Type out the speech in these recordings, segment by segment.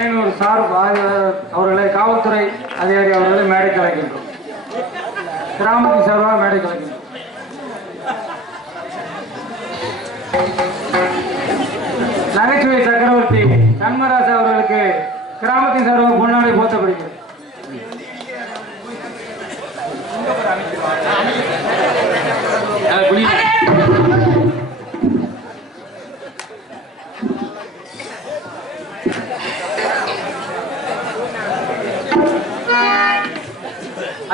Panaiyur sir அவர்களை காவல்துறை அதிகாரி அவர்களை மேடை கலைக்கின்றோம். கிராமத்தின் சார்பாக மேடை கலைக்கின்றோம். நகைச்சுவை சக்கரவர்த்தி சண்மராஜ் அவர்களுக்கு கிராமத்தின் சார்பாக பொன்னாடை போற்றப்படுகிறது.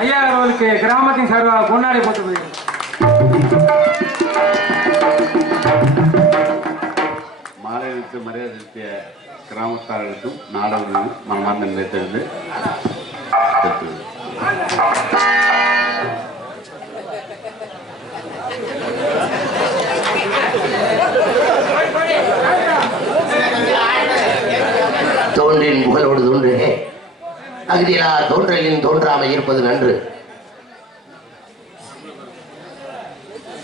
ஐயா அவர்களுக்கு கிராமத்தின் சார்பாக பொன்னாடை போற்றப்படுகிறது. மாநிலத்துக்கு மரியாதை செலுத்திய கிராமத்தார்களுக்கும் நாடகங்களும் மனமார்ந்த நிலைத்திருந்து தோன்றின் புகழோடு தோன்றுகே அகதியிலா தோன்றலின் தோன்றாமல் இருப்பது நன்று.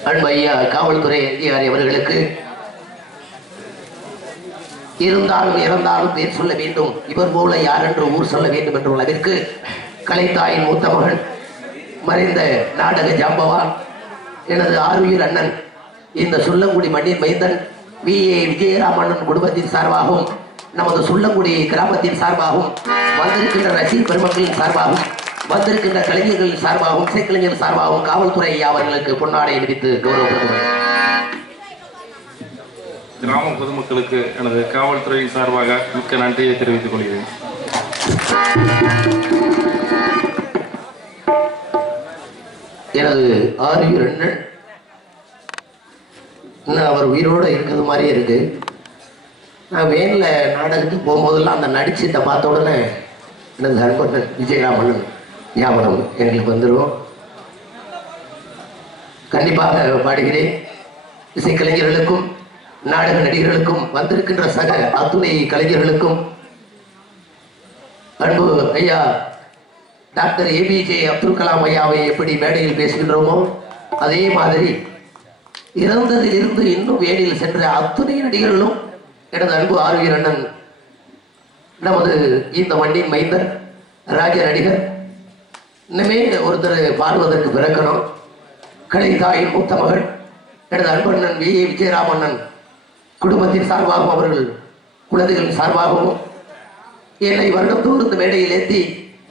அன்பு ஐயா காவல்துறை அதிகாரி அவர்களுக்கு இருந்தாலும் இறந்தாலும் பேர் சொல்ல வேண்டும், இவர் போல யார் என்று ஊர் சொல்ல வேண்டும் என்ற அளவிற்கு கலைத்தாயின் மூத்த மகன் மறைந்த நாடக ஜாம்பவான் எனது ஆருயிர் அண்ணன் இந்த சுள்ளங்குடி மண்ணின் மைந்தன் வி.ஏ. விஜயராமண்ணன் குடும்பத்தின் சார்பாகவும் நமது சுள்ளங்குடி கிராமத்தின் சார்பாகவும் வந்திருக்கின்ற ரசிக பெருமக்களின் சார்பாகவும் வந்திருக்கின்ற கலைஞர்களின் சார்பாகவும் இசைக்கலைஞர் சார்பாகவும் காவல்துறை ஐயா அவர்களுக்கு பொன்னாடை அணிவித்து கௌரவப்படுத்துகிறேன். கிராம பொதுமக்களுக்கு எனது காவல்துறையின் சார்பாக மிக்க நன்றியை தெரிவித்துக் கொள்கிறேன். எனது ஆரியர் அண்ணன் இன்னும் அவர் உயிரோடு இருக்கிறது மாதிரியே இருக்கு. நான் வேனில் நாடகத்துக்கு போகும்போதெல்லாம் அந்த நடிச்சுட்ட பார்த்த உடனே எனது அன்பண்ணன் விஜயராமண்ணன் ஞாபகம் எங்களுக்கு வந்துடும். கண்டிப்பாக பாடுகிறேன். இசைக்கலைஞர்களுக்கும் நாடக நடிகர்களுக்கும் வந்திருக்கின்ற சக அத்துணை கலைஞர்களுக்கும் அன்பு ஐயா டாக்டர் ஏபிஜே அப்துல் கலாம் ஐயாவை எப்படி மேடையில் பேசுகின்றோமோ அதே மாதிரி இறந்ததிலிருந்து இன்னும் வேலையில் சென்ற அத்துணை நடிகர்களும் எனது அன்பு ஆரோக்கிய அண்ணன் நமது இந்த மண்ணின் மைந்தர் ராஜ நடிகர் இன்னுமே ஒருத்தர் பாடுவதற்கு பிறக்கணும். கலைத்தாயின் மூத்த மகள் எனது அன்பண்ணன் வி.ஏ. விஜயராமண்ணன் குடும்பத்தின் சார்பாகவும் அவர்கள் குழந்தைகளின் சார்பாகவும் என்னை வருடத்தோடு இந்த மேடையில் ஏற்றி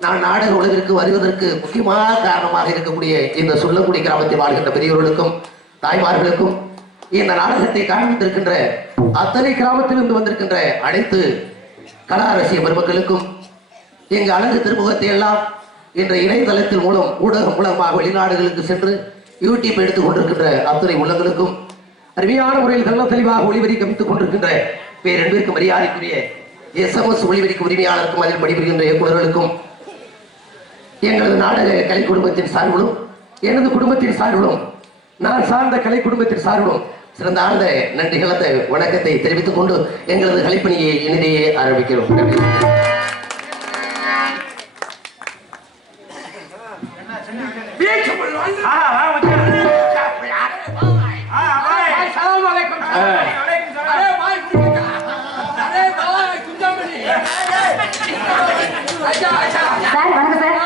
நான் நாடக உலகிற்கு வருவதற்கு முக்கியமான காரணமாக இருக்கக்கூடிய இந்த சுள்ளங்குடி கிராமத்தில் வாழ்கின்ற பெரியவர்களுக்கும் தாய்மார்களுக்கும் இந்த நாடகத்தை காண்பித்திருக்கின்ற அத்தனை கிராமத்திலிருந்து வந்திருக்கின்ற அனைத்து கலா ரசிக பெருமக்களுக்கும் எங்கள் அழகு திருமுகத்தை எல்லாம் இன்ற இணையதளத்தின் மூலம் ஊடகம் மூலமாக வெளிநாடுகளுக்கு சென்று யூடியூப் எடுத்துக் கொண்டிருக்கின்ற அத்தனை உள்ளங்களுக்கும் அருமையான முறையில் நல்ல தெளிவாக ஒளிபரிக்க வைத்துக் கொண்டிருக்கின்ற பேரன்பிற்கு மரியாதைக்குரிய SMS ஒளிபரிக்கும் உரிமையாளருக்கும் அதில் பணிபுரிகின்ற இயக்குநர்களுக்கும் எங்களது நாடக கலை குடும்பத்தின் சார்பிலும் எனது குடும்பத்தின் சார்பிலும் நான் சார்ந்த கலை குடும்பத்தின் சார்பிலும் சிறந்த ஆழ்ந்த நன்றி கலந்த வணக்கத்தை தெரிவித்துக் கொண்டு எங்களது கலைப்பணியை இனிதையே ஆரம்பிக்கிறோம். சார் வணக்கம் சார்.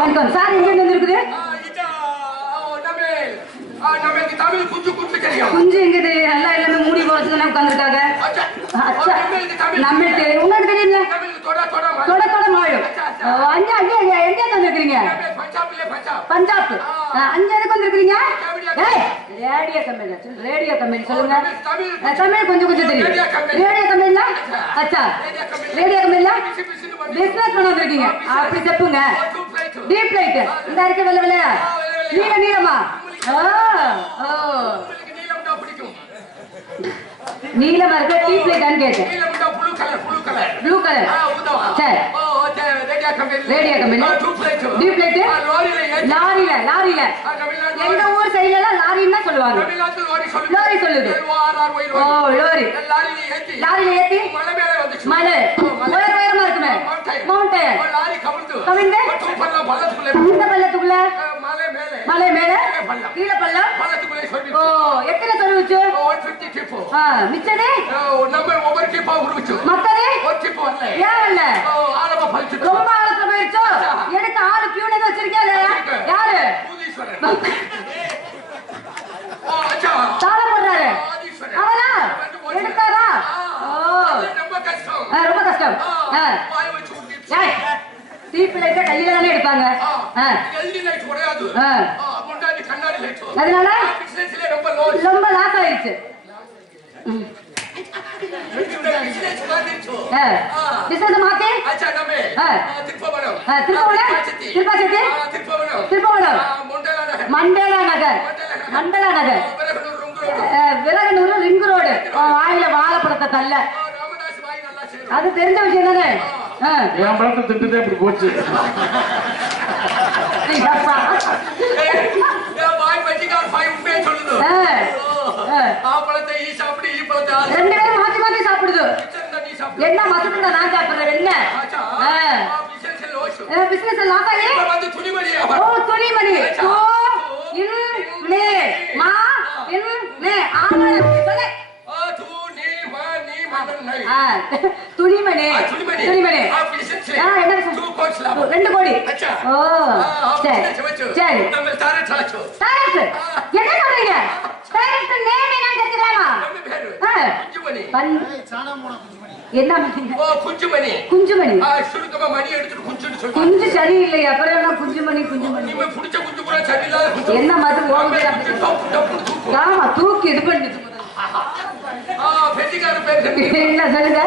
வணக்கம் சார். எங்க வந்துருக்குது குஞ்சு எங்க தெரியும்? நல்லா எல்லாமே மூடி போறதுக்கு உட்காந்துருக்காங்க. நம்மளுக்கு உங்களுக்கு தெரியுங்க தொட தொட மாயும் அஞ்சா அஞ்சா எங்க வந்துருக்கீங்க? பஞ்சாப். அஞ்சு எதுக்கு வந்துருக்கீங்க? Radio company. ரேடியோ கம்பெனி சொல்லுங்க. தமிழ் கொஞ்சம் கொஞ்சம் தெரியும். ரேடியோ கம்பெனில அச்சா ரேடியோ கம்பெனில பிசினஸ் பண்ண வந்திருக்கீங்க. அப்படி செப்புங்க. டீப் லைட் இந்த இருக்க வெள்ள வெள்ள நீல நீளமா நீளமா இருக்க டீப் லைட் கேட்டேன். ப்ளூ கலர் சரி. ரேடியோ கம்பெனி டீப் லைட் லாரியில லாரியில எங்க ஊர் சைடுல லாரின்னு தான் சொல்லுவாங்க. லாரி சொல்லுது. ஓ லாரி லாரியில ஏத்தி மலை உயரமா இருக்குமே மவுண்டன் கவிழ்ந்து இந்த பள்ளத்துக்குள்ள மலை மேல கீழே பள்ளம். ஓ எத்தனை சொல்லுச்சு? மிச்சதே மத்ததே ஏன் தாளம் போடுறாரு அவரா எடுத்தாரா ரொம்ப கஷ்டம் தீப்பு லைட்டா கையில தானே எடுப்பாங்க அதனால ரொம்ப லாஸ் ஆயிடுச்சு பிசினஸ் மாத்தி திருப்பவனம் மண்டேலா நகர் விலகனூர் ரிங் ரோடு வாயில வாழைப்பழத்தை தள்ள அது தெரிஞ்ச விஷயம் தானே என் பழத்தை திட்டுதே இப்படி போச்சு ரெண்டு பேரும் மாத்தி மாத்தி சாப்பிடுது என்ன மசத்துல நான் சாப்பிடுறேன் என்ன பிசினஸ் லாஸ் ஆகி ஓ துணிமணி துணிமணி ரெண்டு கோடி ஓ சரி சரி என்ன சொல்றீங்க என்ன குஞ்சுமணி குஞ்சு சரியில்லை அப்புறம் குஞ்சுமணி என்ன மாதிரி ஆமா தூக்கி இது பண்ணி என்ன சொல்லுங்க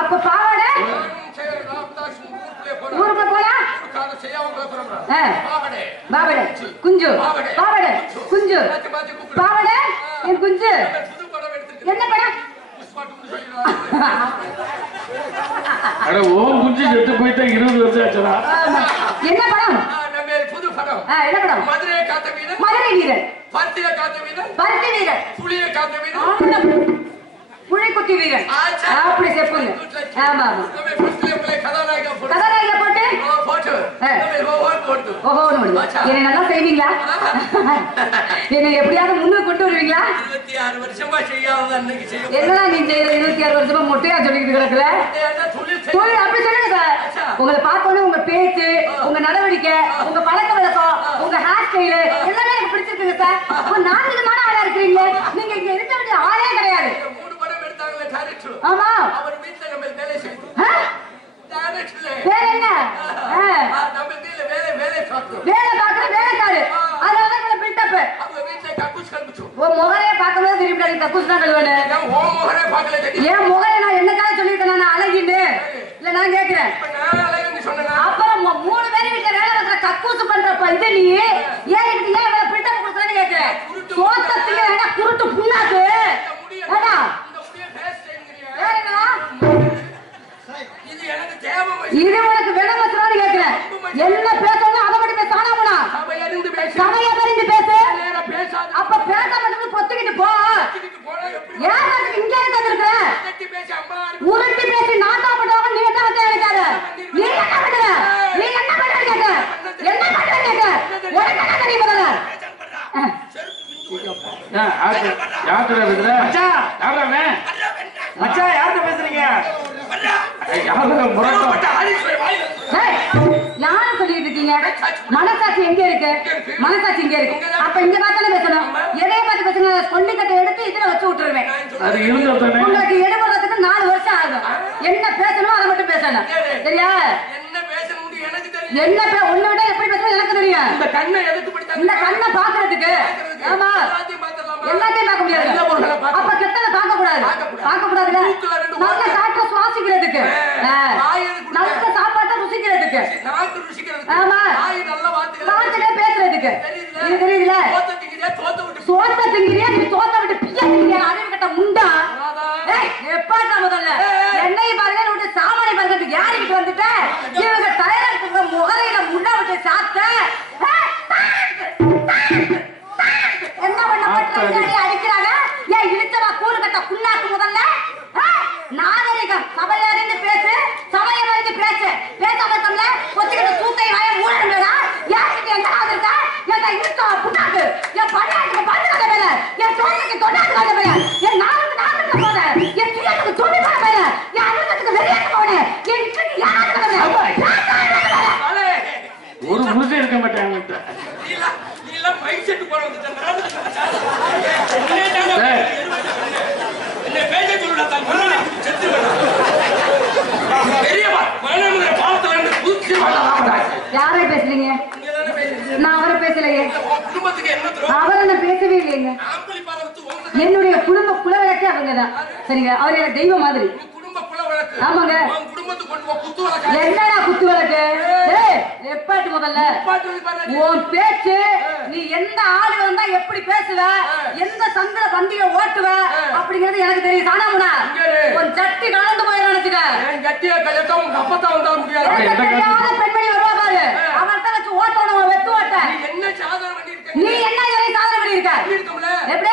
அப்ப பாவாடை ஊருக்கு போனா பாவடை குஞ்சு பாவடை குஞ்சு பாவடை என் குஞ்சு என்ன படம் அட ஓ குஞ்சு செத்து போயிட்டா 20 வருஷம் ஆச்சுடா என்ன படம் புது படம் என்ன படம் மதுரை வீரன் பருத்திய காத்த வீரன் புளிய காத்த வீரன் புழைக்குட்டி வீரன் அப்படி செப்புங்க ஆமா ஆமா கதாநாயகா போட்டு ஓஹோ என்ன நல்லா செய்வீங்களா என்ன எப்படியாவது முன்னுக்கு கொண்டு வருவீங்களா 26 வருஷமா செய்யாம அன்னைக்கு செய்ய என்னடா நீ செய்யற 26 வருஷமா மொட்டையா சொல்லிட்டு கிடக்குற தொழில் அப்படி சொல்லுங்க சார் உங்களை பார்த்தோன்னே உங்க பேச்சு உங்க நடவடிக்கை உங்க பழக்க வழக்கம் உங்க ஹேர் ஸ்டைலு எல்லாமே எனக்கு பிடிச்சிருக்குங்க சார் ஒரு 4 விதமான ஆளா இருக்கிறீங்க நீங்க இங்க இருக்க வேண்டிய ஆளே கிடையாது ஆமா அவர் வீட்ல நம்ம வேலை செய்யணும் வேற என்ன நம்ம வீட்ல வேலை பார்க்கணும் வேலைக்காரு அதனால உங்களை பில்டப் அவங்க வீட்ல கக்கூஸ் கழுவுச்சு உன் முகரையே பார்க்கும்போது திரும்பி நீ கக்கூஸ் தான் கழுவனே ஓ முகரே பார்க்கல ஏன் முகரை நான் என்னக்காக சொல்லியிருக்கேன் நான் அழகின்னு இல்ல நான் கேட்கிறேன் நான் அழகுன்னு சொன்னேன் அப்புறம் 3 பேர் வீட்டுல வேலை பார்க்குற கக்கூஸ் பண்றப்ப இது நீ ஏன் இவ்வளவு பில்டப் கொடுக்குறேன்னு கேட்கிறேன் சோத்தத்துக்கு என்ன குருட்டு புண்ணாக்கு ஏடா இது உனக்கு விளம்பரத்துறான்னு கேட்கிறேன் என்ன பேசணும் அதை மட்டும் பேச ஆனாமனா சமையறிந்து பேசு அப்ப பேசாம பொத்துக்கிட்டு போ ஏன் இங்க இருக்க உருட்டி பேசி நாட்டா பண்ணுவாங்க நீ தான் வந்து நினைக்காத நீ என்ன பண்ற கேட்க என்ன பண்ற கேட்க உனக்கு என்ன தெரியும் முதல்ல யார்கிட்ட பேசுற மச்சான் யார்கிட்ட பேசுறீங்க யாரும் சொல்லிட்டு இருக்கீங்க மனசாட்சி எங்க இருக்கு மனசாட்சி இங்க இருக்கு அப்ப இங்க பார்த்தாலே பேசணும் எதைய பார்த்து பேசுங்க கொண்டிக்கட்டை எடுத்து இதுல வச்சு விட்டுருவேன் உங்களுக்கு எடுபடுறதுக்கு 4 வருஷம் ஆகும் என்ன பேசணும் அதை மட்டும் பேசணும் சரியா என்ன உன்னை விட எப்படி பேசணும் எனக்கு தெரியும் இந்த கண்ணை பாக்குறதுக்கு ஆமா எல்லாத்தையும் பார்க்க முடியாது அப்ப கெட்டதை பார்க்க கூடாதுல நல்ல காற்றை சுவாசிக்கிறதுக்கு நல்ல சாப்பாட்டை ருசிக்கிறதுக்கு ஆமா வார்த்தையில பேசுறதுக்கு இது தெரியுதுல சோத்த திங்கிறியா நீ சோத்த விட்டு பிச்சை திங்கிறியா அறிவு கட்ட முண்டா எப்பாட்டா முதல்ல என்னையும் பாருங்க விட்டு சாமானை பாருங்க யாருக்கு வந்துட்ட இவங்க தயாரிப்பு முகரையில முண்டா விட்டு சாத்த என்ன பண்ண அடிக்கிறாங்க ஏன் இழுத்தவா கூறு கட்ட புண்ணாக்கு முதல்ல நாகரிகம் சபையாரின்னு பேசு சபையாரின்னு பேசு பேசாம இருக்கல கொத்திக்கிட்ட தூக்கை வாய மூடணும்டா யாருக்கு எங்கடாவது இருக்கா என் இழுத்தவா புண்ணாக்கு என் பணியாட்டுக்கு பண்றத மேல என் சோத்துக்கு தொண்டாக்கு வந்த மேல என் நாளுக்கு போத என் கிழக்கு துணி பண்ண மேல என் அழுத்தத்துக்கு வெளியே அவங்கதான். சரிங்க, அவர் எனக்கு தெய்வம் மாதிரி. நீ குடும்ப குல வழக்கு. ஆமாங்க. உன் குடும்பத்துக்கு கொண்டு போ குத்து வழக்கு. என்னடா குத்து வழக்கு? டேய், எப்பாட்டு முதல்ல பாட்டு வந்து பாரு. உன் பேச்சு, நீ எந்த ஆளு வந்தா எப்படி பேசுவ, எந்த சந்திர பந்திய ஓட்டுவ அப்படிங்கிறது எனக்கு தெரியும். சாணாமுனா உன் சட்டி கலந்து போய் நினைச்சுக்க. என் கட்டிய கல்யாணம் உங்க அப்பத்தான் வந்தா முடியாது. எனக்கு தெரியாத பெண்மணி வருவா பாரு, அவர்கிட்ட வச்சு ஓட்டணும், வெத்து ஓட்ட. நீ என்ன சாதனை பண்ணிருக்க? நீ என்ன இதை சாதனை பண்ணிருக்க? இருக்கும்ல. எப்படி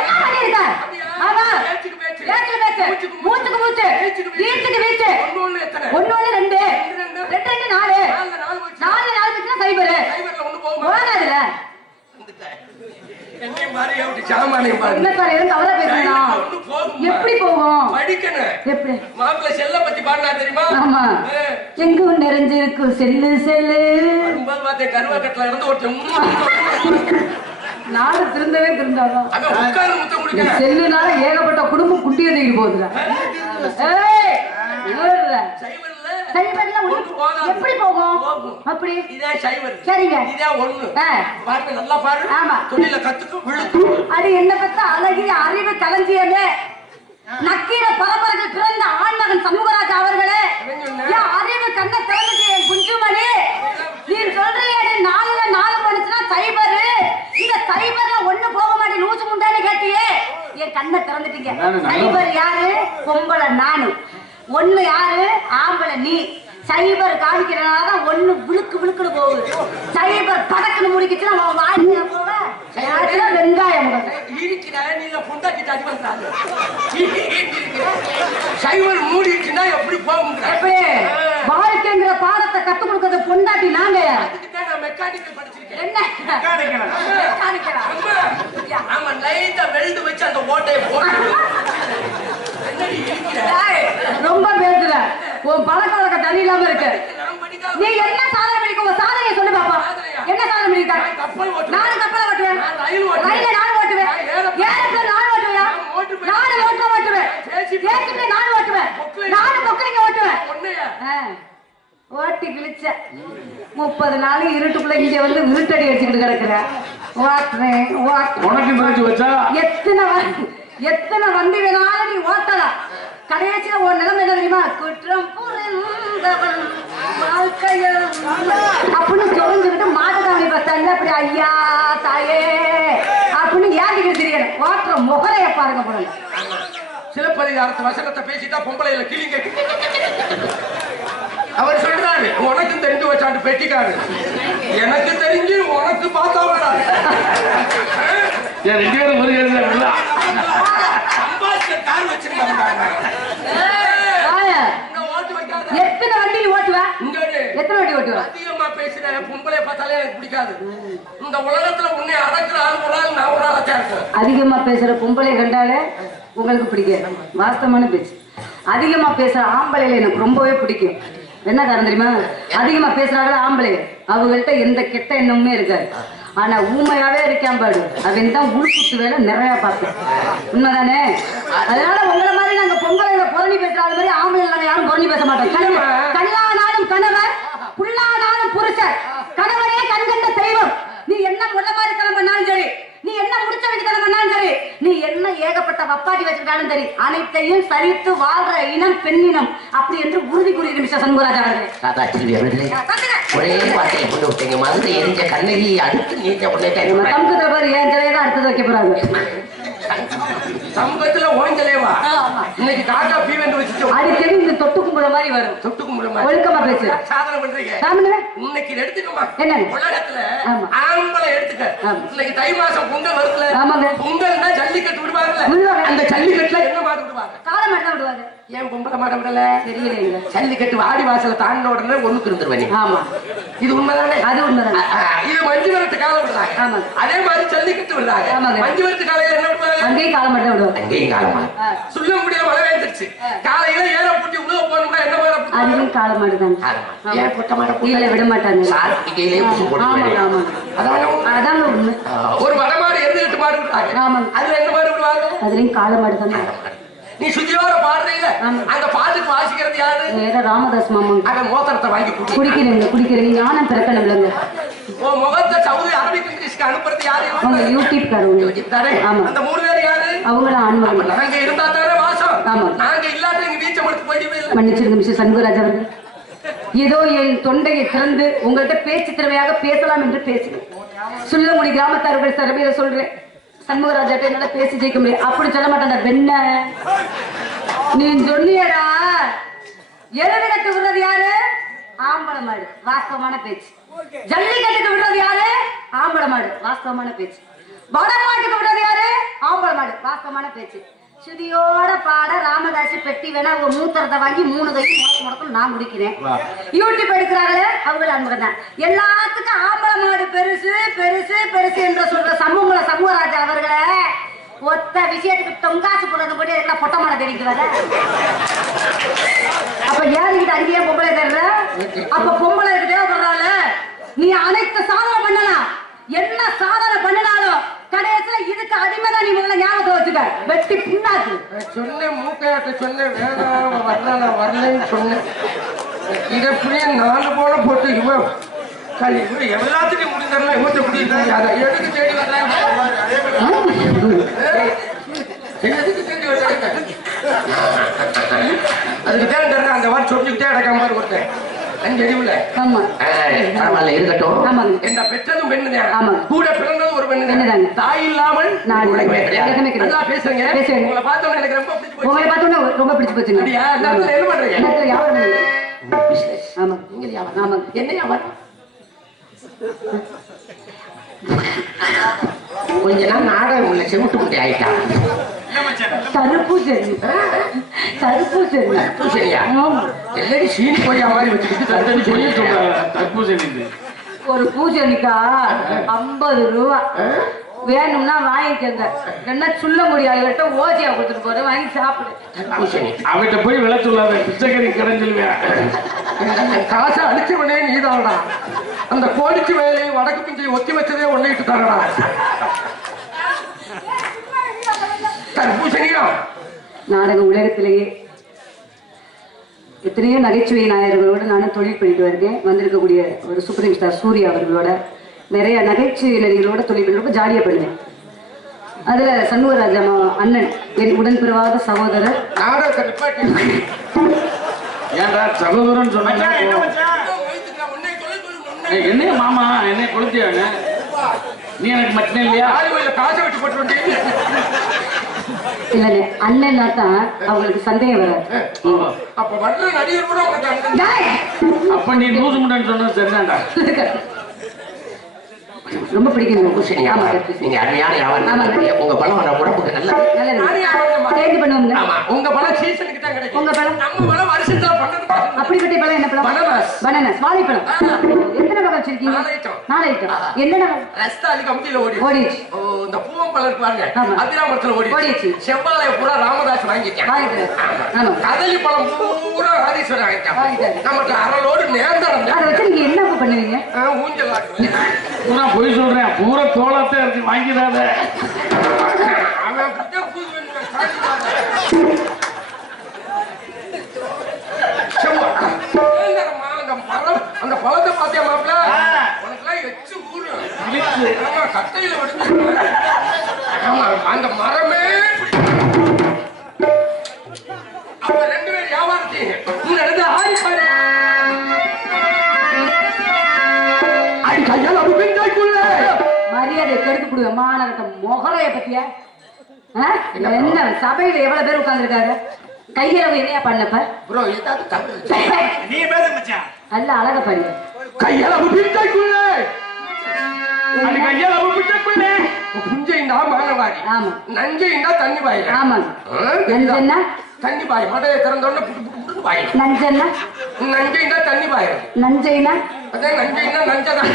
என்ன பண்ணிருக்க? ஆமா, பேச்சுக்கு பேச்சு. பேச்சுக்கு பேச்சு, மூச்சுக்கு மூச்சு, வீச்சுக்கு வீச்சு. ஒண்ணு எத்தனை? ஒண்ணு ரெண்டு, ரெண்டு நாலு, நாலு போச்சு. நாலு போச்சுன்னா சைபர். சைபர்ல ஒண்ணு போகுமா? போகாதுல. என்னையும் பாரு, எப்படி சாமானையும் பாரு. என்ன சார் எதுவும் தவறா பேசுறீங்களா? ஒண்ணு போகுமா? எப்படி போகும்? படிக்கணும். எப்படி? மாப்பிள்ளை செல்ல பத்தி பாடினா தெரியுமா? ஆமா, எங்கும் நிறைஞ்சிருக்கு செல்லு செல்லு. வரும்போது பார்த்தேன் கருவாக்கட்டில இருந்து ஒருத்தன் நாடு திருந்தவே திருந்தாதான். அங்க உட்கார்ந்து முத்தம் கொடுக்க. செல்லுனால ஏகப்பட்ட குடும்பம் குட்டியை தூக்கிட்டு போகுதுல. ஏய், இவர்ல. சைவர்ல சைபர்ல ஒண்ணு போகாது. எப்படி போகும்? போகும். அப்படி இதே சைவர். சரிங்க. இதே ஒண்ணு. ஆ. பாருங்க நல்லா பாரு. ஆமா. தொழில கத்துக்கு விழுக்கு. அடி என்ன பத்த அழகிய அறிவு களஞ்சியமே, நக்கீர பரம்பரைக்கு பிறந்த ஆண்மகன் சண்முகராஜ் அவர்களே, என் அறிவு கண்ணை திறந்துட்டு என் குஞ்சுமணி, நீ சொல்றியே நாலுல நாலு போனுச்சுன்னா சைபர், இந்த சைபர்ல ஒண்ணு போக மாட்டேன் லூசு முண்டான்னு கேட்டியே, என் கண்ணை திறந்துட்டீங்க. சைபர் யாரு? பொம்பளை நானு. ஒண்ணு யாரு? ஆம்பளை நீ. சைபர் காமிக்கிறனாலதான் ஒண்ணு விழுக்கு விழுக்குன்னு போகுது. சைபர் படக்குன்னு முடிக்கிச்சுன்னா உன் வாயில போவ வெங்காயம் இருக்கிற நீங்க பொண்டாட்டி தாட்டி வந்தாங்க. சைவர் மூடிச்சுன்னா எப்படி போகும்? எப்படி வாழ்க்கைங்கிற பாடத்தை கத்துக் கொடுக்கறது பொண்டாட்டி நாங்க. அதுக்குதான் நான் மெக்கானிக்கல் படிச்சிருக்கேன். என்ன மெக்கானிக்கலா? ஆமா, லைட்டா வெல்டு வச்சு அந்த ஓட்டையை போட்டு என்னடி இருக்கிற? டேய், ரொம்ப பேசுற. உன் பழக்க வழக்க தனி இல்லாம இருக்கு. நான் படிக்காத நீ என்ன சாதனை பண்ணிக்க? உன் சாதனையை சொல்லு பாப்பா. என்ன சாதனை பண்ணிருக்க? கப்பல் ஓட்டுவேன். நானும் கப்பலை ஓட்டுவேன். நான் ரயில் ஓட்டுவேன். ரயில நானும் ஓட்டுவேன். ஏரோப்ளேன் நானும் ஓட்டுவேன். ஓட்டுவேன். நானும் மோட்டர் ஓட்டுவேன். ஜேசிபி நானும் ஓட்டுவேன். நானும் பொக்கலிங்க ஓட்டுவேன். ஒண்ணையா? ஓட்டி கிழிச்ச 30 நாள் இருட்டுக்குள்ள இங்க வந்து இருட்டடி அடிச்சுக்கிட்டு கிடக்குற. ஓட்டுறேன் உனக்கு தெரிஞ்சு வச்சா எத்தனை வண்டி வேணாலும் நீ ஓட்டலாம். கடைசியில ஒரு நிலைமை என்ன தெரியுமா? குற்றம் புரிந்தவன் வாழ்க்கையில் அப்படின்னு சொல்லிக்கிட்டு மாட்டுக்காமி பத்தாங்க. அப்படி ஐயா தாயே அப்படின்னு ஏண்டிக்கிட்டு தெரியல. ஓட்டுற முகரைய பாருங்க போறேன். சிலப்பதிகாரத்து வசனத்தை பேசிட்டா பொம்பளையில கிளிங்க. அவர் சொல்றாரு உனக்கு தெரிஞ்சு வச்சாண்டு பெட்டிக்காரு, எனக்கு தெரிஞ்சு உனக்கு பார்த்தா ஏன் 2 பேரும் வருகிறது சம்பாதிக்க கார் வச்சிருக்காங்க. ஓட்டு வைக்காத. எத்தனை வண்டி நீ ஓட்டுவ? இங்க எத்தனை வண்டி ஓட்டுவ? அதிகமா பேசுற பொம்பளை பார்த்தாலே எனக்கு பிடிக்காது. இந்த உலகத்துல உன்னை அடக்குற ஆள் ஒரு ஆள் நான் ஒரு ஆளத்தான் இருக்கேன். அதிகமா பேசுற பொம்பளை கண்டாலே உங்களுக்கு பிடிக்கும். வாஸ்தவமான பேச்சு. அதிகமா பேசுற ஆம்பளைல எனக்கு ரொம்பவே பிடிக்கும். என்ன காரணம் தெரியுமா? அதிகமா பேசுறாங்களா ஆம்பளை, அவங்கள்ட்ட எந்த கெட்ட எண்ணமுமே இருக்காது. ஆனா ஊமையாவே இருக்கான் பாடு, அவன் தான் உள்குத்து வேலை நிறைய பார்த்தேன். உண்மைதானே? அதனால உங்களை மாதிரி நாங்க பொங்கலை புரணி பேசுற மாதிரி ஆம்பளை நாங்க யாரும் புரணி பேச மாட்டோம். கல்லானாலும் கணவர், புல்லானாலும் புருஷர், கணவனே கண்கண்ட தெய்வம். நீ என்ன முள்ள மாதிரி கிளம்ப பண்ணாலும் சரி, நீ என்ன முடிச்ச வைக்க பண்ணாலும் சரி, நீ என்ன ஏகப்பட்ட வப்பாட்டி வச்சிருக்காலும் சரி, அனைத்தையும் சரித்து வாழ்ற இனம் பெண்ணினம் அப்படி என்று உறுதி கூறிய மிஸ்டர் சண்முகராஜ் அவர்களே. ஒரே வார்த்தையை கொண்டு விட்டீங்க. மதுரை எரிஞ்ச கண்ணகி அடுத்து நீச்ச உடனே சமூகத்துல பாரு என் சிலையை தான் அடுத்தது வைக்க போறாங்க. சமூகத்துல ஓஞ்சலேவா இன்னைக்கு காக்கா பீ வந்து வச்சுட்டு அடிக்கடி இந்த தொட்டு கும்புற மாதிரி வரும். தொட்டு கும்பிடுற மாதிரி ஒழுக்கமா பேசு. சாதனை பண்றீங்க. இன்னைக்கு எடுத்துக்கமா என்ன உலகத்துல ஆம்பளை எடுத்துக்க. இன்னைக்கு தை மாசம் பொங்கல் வருதுல, பொங்கல் தான் ஜல்லிக்கட்டு விடுவாங்கல்ல, அந்த ஜல்லிக்கட்டுல என்ன மாடு விடுவாங்க? காளை மாடு தான் விடுவாங்க. ஏன் பொம்பளை மாட விடல? தெரியல. ஜல்லிக்கட்டு வாடி வாசல தாண்டின உடனே ஒண்ணுக்கு இருந்துருவேன். ஆமா, இது உண்மைதானே? அது உண்மைதானே. இது மஞ்சு விரட்டு காலை விடுறாங்க. ஆமா, அதே மாதிரி ஜல்லிக்கட்டு விடுறாங்க. மஞ்சு விரட்டு காலையில என்ன விடுவாங்க? அங்கேயும் காலை மாடு விடுவாங்க. அங்கேயும் காலை மாடு. சொல்ல முடியாத மழை வந்துருச்சு. காலையில ஏற பூட்டி உள்ள போகணும்னா என்ன மாதிரி? அதுவும் காலை மாடு தான். ஏன் பொட்ட மாட கீழே விட மாட்டாங்க. அதான் உண்மை. ஒரு வட மாடு எருதுகிட்டு மாடு விடுறாங்க. அதுல என்ன மாடு விடுவாங்க? அதுலயும் காலை மாடு தான். நீ சுஜியோட பாடுறீங்க, அந்த பாட்டுக்கு வாசிக்கிறது யாரு? வேற ராமதாஸ் மாமன். அவன் மோதிரத்தை வாங்கி குடிக்கிறீங்க ஞானம் பிறக்கணும் இல்லைங்க. முகத்தை சவுதி அரபிக் இங்கிலீஷ்க்கு அனுப்புறது யாரு? யூடியூப் காரங்க. அந்த 3 பேர் யாரு? அவங்களும் ஆண்மகன். நாங்க இருந்தா தானே வாசம். ஆமா. நாங்க இல்லாத எங்க நீச்சம் எடுத்து போயிடுவே இல்லை. மன்னிச்சிருங்க மிஸ்டர் சண்முகராஜ் அவர்கள். ஏதோ என் தொண்டையை திறந்து உங்கள்கிட்ட பேச்சு திறமையாக பேசலாம் என்று பேசுகிறேன். சுள்ளமுடி கிராமத்தார்கள் சரபியில சொல்றேன். சண்முகராஜாட்ட என்னால பேசி ஜெயிக்க முடியாது. அப்படி சொல்ல மாட்டேன். வெண்ண நீ சொன்னியடா எருது கட்டு விடுறது யாரு? ஆம்பளை மாடு. வாஸ்தவமான பேச்சு. ஜல்லிக்கட்டுக்கு விடுறது யாரு? ஆம்பளை மாடு. வாஸ்தவமான பேச்சு. வடமாட்டுக்கு விடுறது யாரு? ஆம்பளை மாடு. வாஸ்தவமான பேச்சு. சுதியோட பாட ராமதாசி பெட்டி வேணா ஒரு மூத்திரத்தை வாங்கி 3 கை முடக்கம் நான் முடிக்கிறேன். யூடியூப் எடுக்கிறாங்களே அவங்க அன்பகம் தான். எல்லாத்துக்கும் ஆம்பளை மாடு பெருசு பெருசு பெருசு என்று சொல்ற சமூகராஜா அவர்களை ஒத்த விஷயத்துக்கு தொங்காசு போடுறது போட்டு எல்லாம் பொட்ட மாடை தெரிவித்து வர. அப்ப ஏறிக்கிட்டு அங்கேயே பொம்பளை தர்ற. அப்ப பொம்பளை தேவைப்படுறாள். நீ அனைத்து சாதனை பண்ணலாம். என்ன சாதனை பண்ணினாலும் கடைசியில இதுக்கு அடிமைதான். நீ முதல்ல ஞாபகத்தை வச்சுக்க. வெட்டி பின்னாக்கு சொன்னேன். மூக்கையாட்ட சொன்னேன். வேணாம் வரலன்னு சொன்னேன். இதை புரிய 4 போல போட்டு இவன் எல்லாத்துக்கும் முடிந்தரல. இவத்தை புரியுது. அதை எதுக்கு தேடி வரலாம்? எதுக்கு தேடி வர்றாங்க? அதுக்கு தேடி அந்த வாரம் சொல்லிக்கிட்டே அடக்காம கொடுத்தேன். பரவாயில்ல இருக்கட்டும். என்ன பெற்றதும் பெண்ணுதான். கூட பிறந்ததும் ஒரு பெண்ணுதான். தாய் இல்லாமல் பேசுறீங்க. உங்களை பார்த்தோம் எனக்கு ரொம்ப பிடிச்சு போச்சு. உங்களை பார்த்தோம் ரொம்ப பிடிச்சு போச்சு. என்ன பண்றீங்க? என்ன வியாபாரம்? கொஞ்ச நாள் நாடகம் உள்ள செவிட்டு முட்டை ஆயிட்டா. சீனி கொய்யா மாதிரி வச்சுக்கிட்டு ஒரு பூஜனிக்கா 50 ரூபா வேணும்னா வாங்கிக்கங்க. என்ன சொல்ல முடியாது. ஓஜியா கொடுத்துட்டு போறேன். வாங்கி சாப்பிடு. அவகிட்ட போய் விலை சொல்லாத. பிச்சைக்கறி கடன் சொல்லுவேன். காசை அடிச்சவனே நீதானடா. அந்த கோடிக்கு வேலையை வடக்கு பிஞ்சை ஒத்தி வச்சதே ஒன்னிட்டு தானடா. நாடக உலகத்திலேயே எத்தனையோ நகைச்சுவை நாயர்களோடு நானும் தொழில் பண்ணிட்டு வருகிறேன். வந்திருக்கக்கூடிய ஒரு சூப்பர் ஸ்டார் சூர்யா அவர்களோட நிறைய நகைச்சுவை நடிகளோட தொழில் பண்ணி ரொம்ப ஜாலியா பண்ணுவேன். அதுல சண்முகராஜா அண்ணன் என் உடன்பிறவாத சகோதரர். ஏன்டா சகோதரன் சொன்னா என்னைய மாமா என்னைய கொளுத்தியாங்க. நீ எனக்கு மட்டும் இல்லையா? காசை வச்சு போட்டு இல்ல அண்ணன் தான் அவங்களுக்கு சந்தேகம் வராது. அப்ப வர்ற நடிகர் கூட அப்ப நீ லூசு முட்டன்னு சொன்ன சரிதான்டா. ரொம்ப பிடிக்கும். நீங்க அருமையான வியாபாரம். உங்க பழம் வர உடம்புக்கு நல்ல பண்ணுவோம். உங்க பழம் சீசனுக்கு தான் கிடைக்கும். உங்க பழம் நம்ம பழம் வருஷத்துல பண்ணது. அப்படிப்பட்ட பழம் என்ன பழம்? பனானாஸ். வாழைப்பழம். எத்தனை வகை வச்சிருக்கீங்க? 4 ஐட்டம். என்னென்ன? ரஸ்தாலி கம்பியில ஓடிச்சு. இந்த பூவம் பழம் பாருங்க. அபிராமத்துல ஓடிச்சு. செவ்வாழை பூரா ராமதாஸ் வாங்கிட்டேன். கதலி பழம் பூரா ஆதீஸ்வரர் வாங்கிட்டேன். நமக்கு அரளோடு நேர்ந்தடம். அதை வச்சு நீங்க என்ன பண்ணுவீங்க? ஊஞ்சல் ஆடுவீங்க. பூரா பொய் சொல்றேன். பூரா தோளத்தை இருக்கு வாங்கிடாத. அந்த பழத்தை பாத்தியா மாப்பிள்ள? உனக்குலாம் எச்சு ஊரு கட்டையில அந்த மரமே. அப்ப 2 பேர் வியாபாரத்தையும் நடந்து ஆடிப்பாரு. மரியாதை கெடுத்து கொடுங்க. மாநகரத்தை மொகரைய பத்தியா? என்ன சபையில எவ்வளவு பேர் உட்கார்ந்துருக்காரு? கையளவு என்னையா பண்ணப்ப நல்ல அழக பாருங்க. கையளவு பிச்சைக்குள்ளே கையளவு பிச்சைக்குள்ளே புஞ்சைண்டா மானவாரி. ஆமா. நஞ்சைண்டா தண்ணி பாய். ஆமா. நஞ்சன்னா தண்ணி பாய். மடையை திறந்தோடனே புட்டு பாய். நஞ்சன்னா நஞ்சைண்டா தண்ணி பாய். நஞ்சைனா அதான் நஞ்சைண்டா நஞ்சதான்.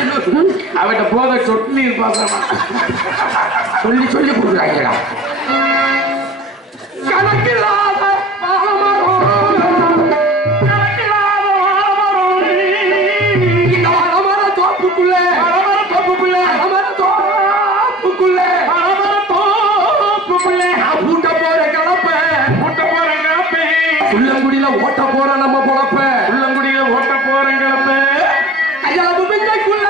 அவட்ட போத சொட்டு நீர் பாசமா சொல்லி சொல்லி கொடுக்குறாங்கடா. கணக்கில்லாத உள்ளங்குடியில ஓட்ட போற நம்ம பொழப்ப. உள்ளங்குடியில ஓட்ட போறேன் கிளப்ப. கையளவு பிஞ்சைக்குள்ள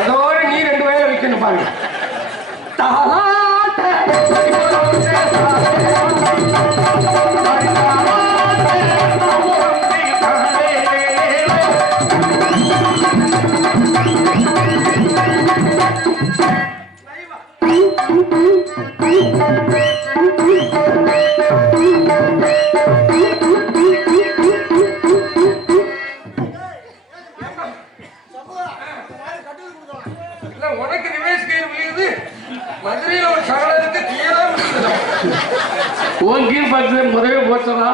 அதோட நீ 2 வயல விக்கணும் பாருங்க. உனக்கு ரிவேஸ் கயிறு விழுகுது, மதுரையில் ஒரு சகலத்துக்கு தீயதான் ஓங்கி பத்து முறையே போச்சனா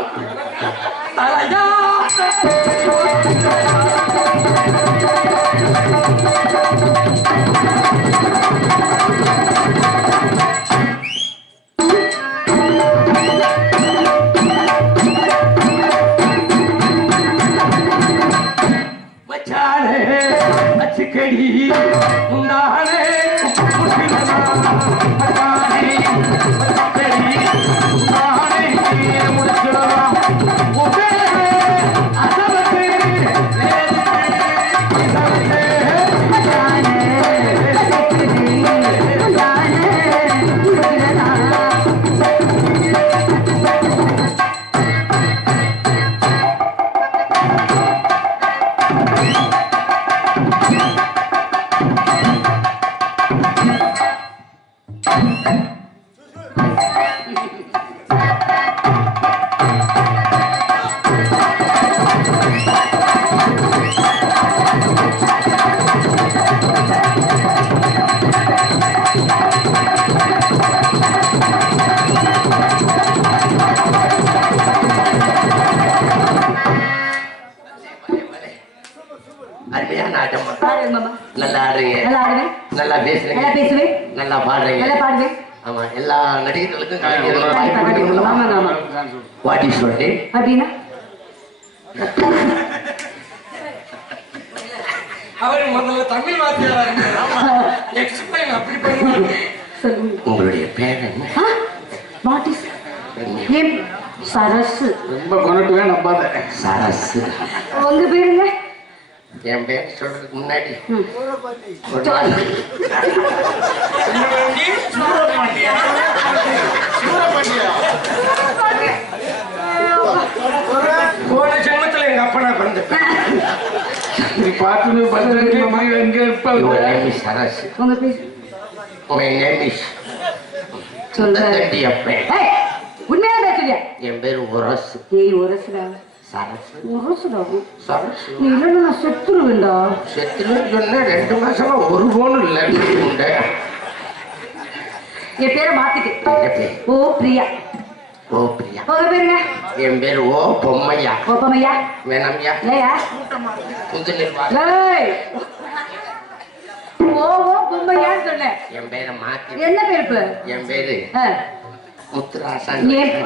அச்சுக்கடி முன்னாலே அருமையான ஆட்டம். மாமா நல்லா ஆடுறீங்க, நல்லா ஆடுவேன், நல்லா பேசுறீங்க, நல்லா பேசுவேன், நல்லா பாடுறீங்க, நல்லா பாடுவேன். ஆமா, எல்லா நடிகர்களுக்கும் கலைஞர்களுக்கும் வாய்ப்பு கொடுக்கணும்ல. ஆமா ஆமா. What is your name? அப்படின்னா அவரு முதல்ல தமிழ் வாத்தியாரா எக்ஸ்பிளைன் அப்படி பண்ணுவாங்க. சொல்லுங்க. உங்களுடைய பேர் என்ன? What is name? சரசு. ரொம்ப கொனட்டுவே நம்பாத. சரசு. உங்க பேருங்க? என் பேர் சொல்றதுக்கு முன்னாடி ஒரு சொல்லு. நாள் அப்பனா பிறந்துட்டேன். நீ பார்த்து இங்க இருப்ப Your name is Saras. உங்க பேர் My name is சுந்தரத்தி அப்பன். ஏய் உண்மையா பேசுறியா? என் பேர் உரசு. ஏய் ஒரசுடா. சரசு. ஒரசுடா. சரசு. நீ இல்லைன்னா நான் செத்துருவேன்டா. செத்துன்னு சொன்னா 2 மாசமா ஒரு போன் இல்லை உண்டு. என் பேரை மாத்திட்டு. எப்படி? ஓ பிரியா. ஓ பிரியா. உங்க பேருங்க? என் பேர் ஓ பொம்மையா. ஓ பொம்மையா. வேணாம்யா. ஏயா? புது நிர்வாகம். ஏய் ஓ ஓ பொம்மையான்னு சொன்னேன். என் பேரை மாத்தி. என்ன பேர் இப்ப? என் பேரு முத்துராசா.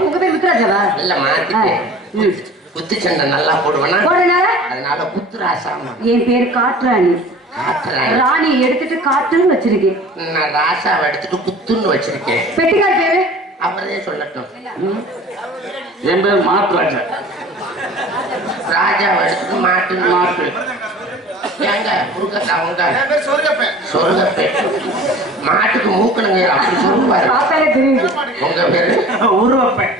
உங்க பேர் விக்ராஜாவா? இல்ல மாத்திட்டேன். குத்து சண்டை நல்லா போடுவேனா போடுறனால அதனால குத்துராசா. என் பேர் காட்டுராணி. காட்டுறாங்க. ராணி எடுத்துட்டு காட்டுன்னு வச்சிருக்கேன். நான் ராசாவை எடுத்துட்டு குத்துன்னு வச்சிருக்கேன். பெட்டிக்கார் பேரு அவரே சொல்லட்டும். என் பேர் மாத்ராஜா. ராஜாவை எடுத்துட்டு மாட்டுன்னு மாட்டு. ஏங்க முருகங்க சொருகப்பே மாட்டுக்கு மூக்கணுங்க அப்படி சொல்லுவாரு. பார்த்தாலே தெரியுது. உங்க பேரு உருவப்பேன்.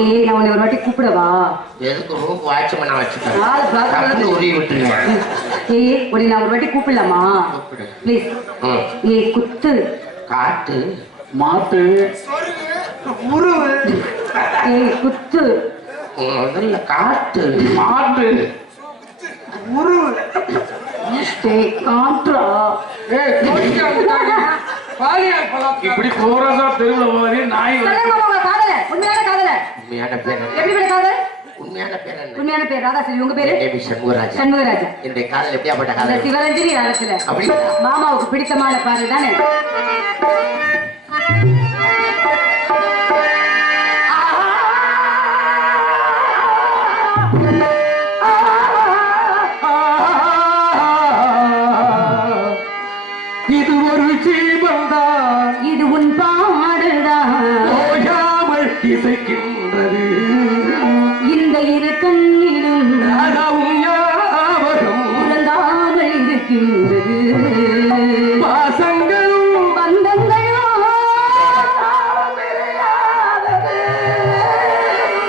ஏய் நான் உன்னை ஒரு வாட்டி கூப்பிடவா? எதுக்கு ரூம் வாட்ச்மேனா வச்சுட்டேன். நாலு பிளாக் டக்குனு உருவி விட்டுருவேன். ஏய் உன்னை நான் ஒரு வாட்டி கூப்பிடலாமா? கூப்பிடு. ப்ளீஸ். ஏய் குத்து. காட்டு மாட்டு உருவு. ஏய் குத்து. முதல்ல காட்டு மாட்டு உருவு. ஏய் காட்டுறா. ஏய் பாலியல் பழக்கம். இப்படி கோரசா தெருவில் மாதிரி நாய் சொல்லுங்க உங்க காதல. உண்மையான காதல. உண்மையான பேர் என்ன? எப்படிப்பட்ட காதல்? உண்மையான பேர் என்ன? உண்மையான பேர் ராதாசரி. உங்க பேரு? தேவி சண்முகராஜா. சண்முகராஜா. என்னுடைய காதல் எப்படியாப்பட்ட அந்த காதல்? சிவரஞ்சனி ராகத்துல அப்படி மாமாவுக்கு பிடித்தமான பாடல் தானே? இது ஒரு ஜீவன்தான், இது உன் பாடல்தான் ஓயாமல் இசைக்கின்றது. இந்த இரு கண்ணிலும் ராதாவும் ஞாபகம் உறங்காமல் இருக்கின்றது. பாசங்களும் பந்தங்களும்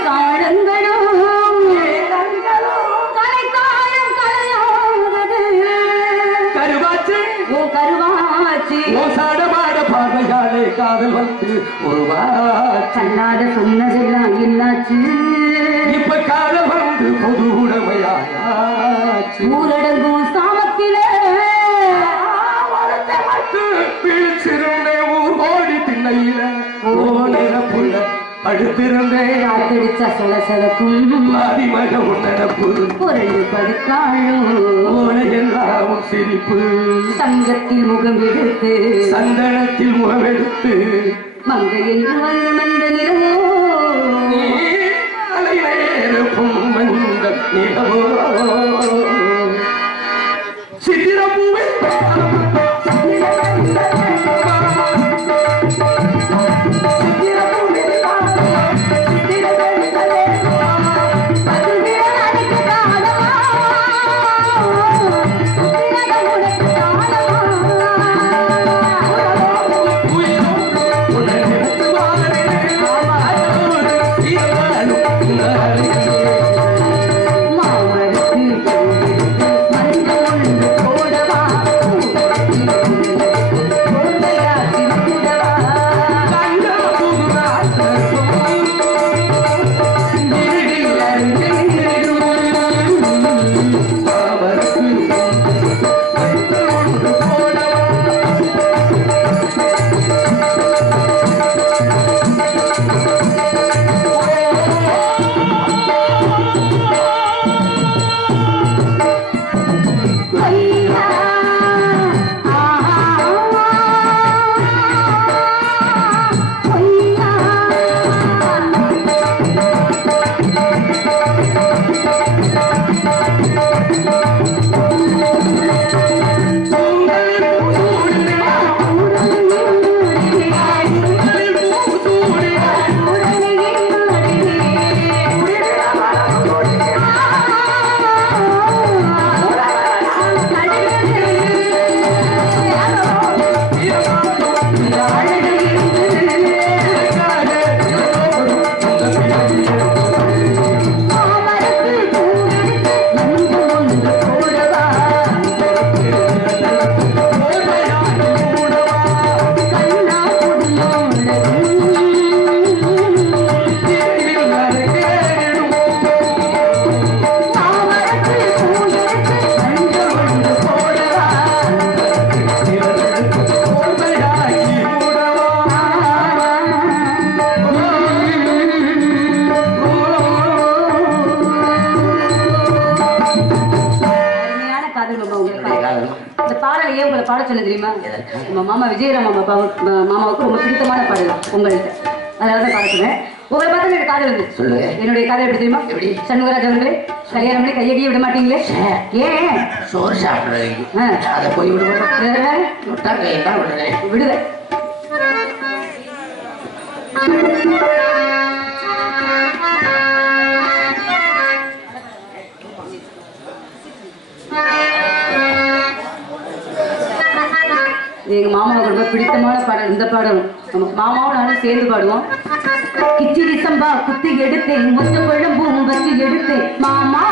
தாளங்களும் கலைத்தாயம் கலையாவது. கருவாச்சு ஓ கருவாச்சி ஓசாடமாட பார்வையாலே காதல் வந்து உருவாச்சு. கண்ணாட சொன்னதெல்லாம் என்னாச்சு? இப்ப காதல் வந்து பொது உடமையாச்சு. ஊரடங்கும் சாமத்திலே பிடிச்சிருந்தேன் ஊர் ஓடி திண்ணையில ஓனப்புள்ள படுத்திருந்தேன். காத்தடிச்சா சலசலக்கும் அதிமக உன்னப்பு புரண்டு படுத்தாளும் ஓனையெல்லாம் சிரிப்பு. சங்கத்தில் முகம் எடுத்து சந்தனத்தில் முகமெடுத்து மங்கை என்று வந்து மந்த நிலவோ அலையிலேறும் மந்த நிலவோ சித்திரப்பூவே மாமரத்து உங்களை பாட சொன்ன தெரியுமா? நம்ம மாமா விஜயராம் மாமாவுக்கு ரொம்ப பிடித்தமான பாடல் உங்கள்கிட்ட, அதனாலதான் பாட சொன்னேன். உங்களை பார்த்தா எனக்கு காதல் வந்து சொல்லுங்க. என்னுடைய காதல் எப்படி தெரியுமா? சண்முகராஜ் அவர்களே, கல்யாணம் பண்ணி கையடியே விட மாட்டீங்களே ஏன்? சோறு சாப்பிடுறீங்க அதை போய் விடுவாங்க என்ன விடுறேன் விடுவேன். எங்க மாமாவுக்கு ரொம்ப பிடித்தமான பாடல் இந்த பாடல். நம்ம மாமாவும் நானும் சேர்ந்து பாடுவோம். கிச்சிடி சம்பா குத்தி எடுத்தேன், மொத்த குழம்பும் வச்சு எடுத்தேன், மாமா